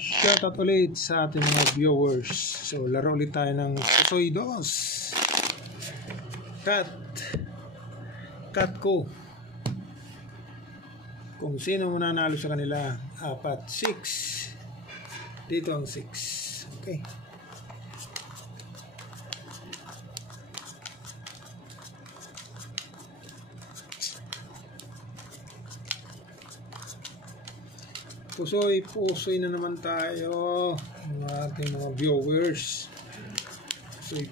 Shoutout ulit sa ating mga viewers. So, laro ulit tayo ng Pusoy 2. Cut ko. Kung sino mananalo sa kanila, 4, 6. Dito ang 6. Okay. Pusoy na naman tayo ng ating mga viewers.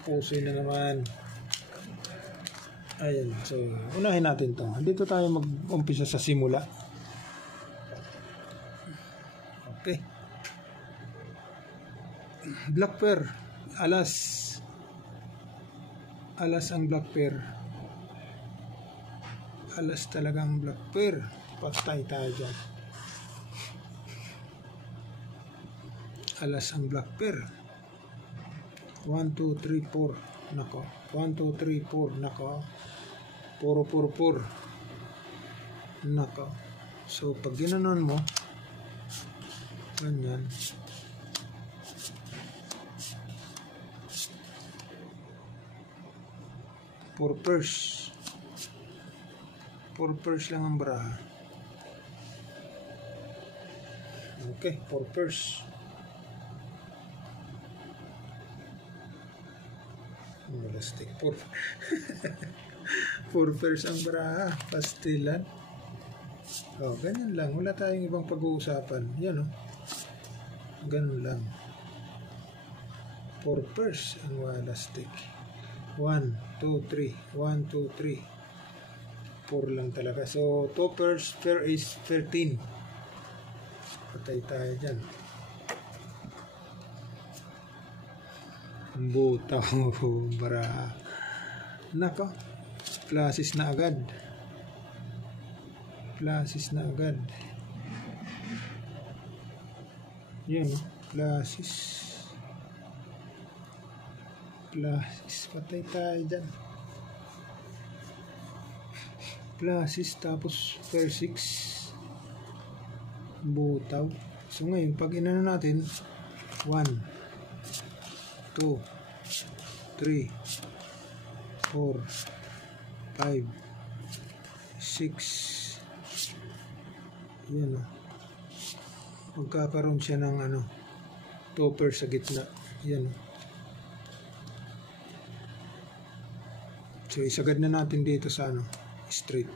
Pusoy na naman. Ayan, so unahin natin to. Dito tayo mag-umpisa sa simula. Okay. Black pair. Alas ang black pair. Alas talagang black pair. Patay tayo dyan. Alas ang black pair. 1, 2, 3, 4. Nako. 1, 2, 3, 4. Nako. Puro. Nako. So, pag ginanon mo, ganyan. Puro purse lang ang baraha. Okay, puro purse. Malastik. Puro purse ang baraha. Pastilan. Oh, ganyan lang. Wala tayong ibang pag-uusapan. Yan, oh. Ganun lang. Puro purse ang malastik. 1, 2, 3. 1, 2, 3. Puro lang talaga. So, 2 purse, pair is 13. Patay tayo dyan. Buta mo bara. Nako. Plasis na agad. Yan, plasis. Patay tayo dyan. Plasis tapos per 6. Butaw. So ngayon pag inano natin 1, 2, 3, 4, 5, 6. Yan, magkakaroon siya ng topper sa gitna. Yan. So isagad na natin dito sa straight.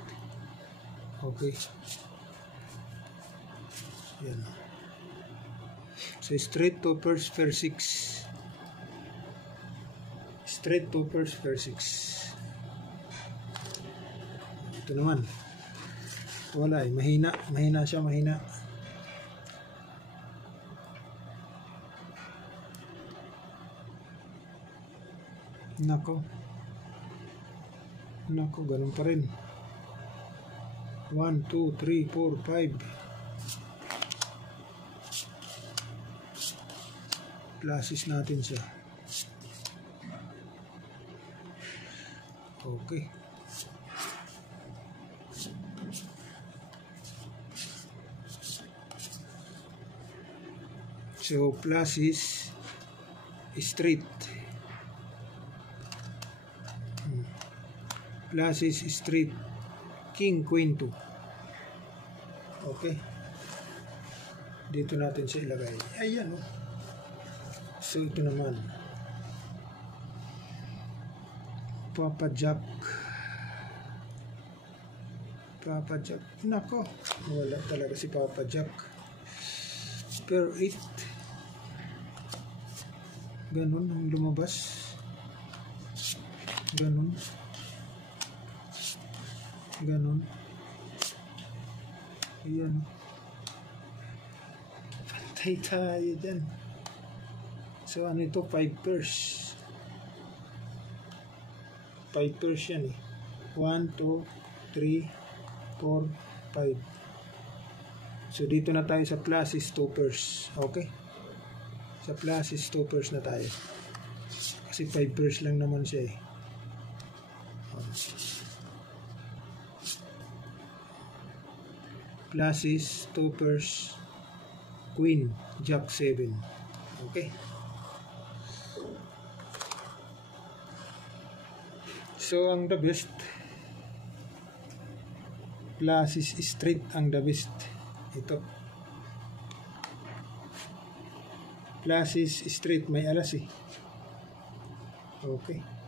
Okay. Yan. So straight toppers per 6. Straight toppers per 6. Ito naman. Wala eh. Mahina siya. Nako, ganun pa rin. 1, 2, 3, 4, 5. Plasis natin siya. Okay. So, plasis straight. Plasis straight. King, Queen 2. Okay. Dito natin siya ilagay. Ayan, oh. So, ito naman. Papa Jack. Nako. Wala talaga si Papa Jack. Pair 8. Ganun ang lumabas. Ganun. Ayan. Pantay tayo dyan. So, ito? 5 pairs. 5 pairs yan eh. 1, 2, 3, 4, 5. So, dito na tayo sa plasis 2 pairs. Okay? Sa plasis 2 pairs na tayo. Kasi 5 pairs lang naman siya eh. Plasis 2 pairs Queen, Jack 7. Okay. So, ang the best, classes straight ang the best. Ito. Classes straight, may alas eh. Okay.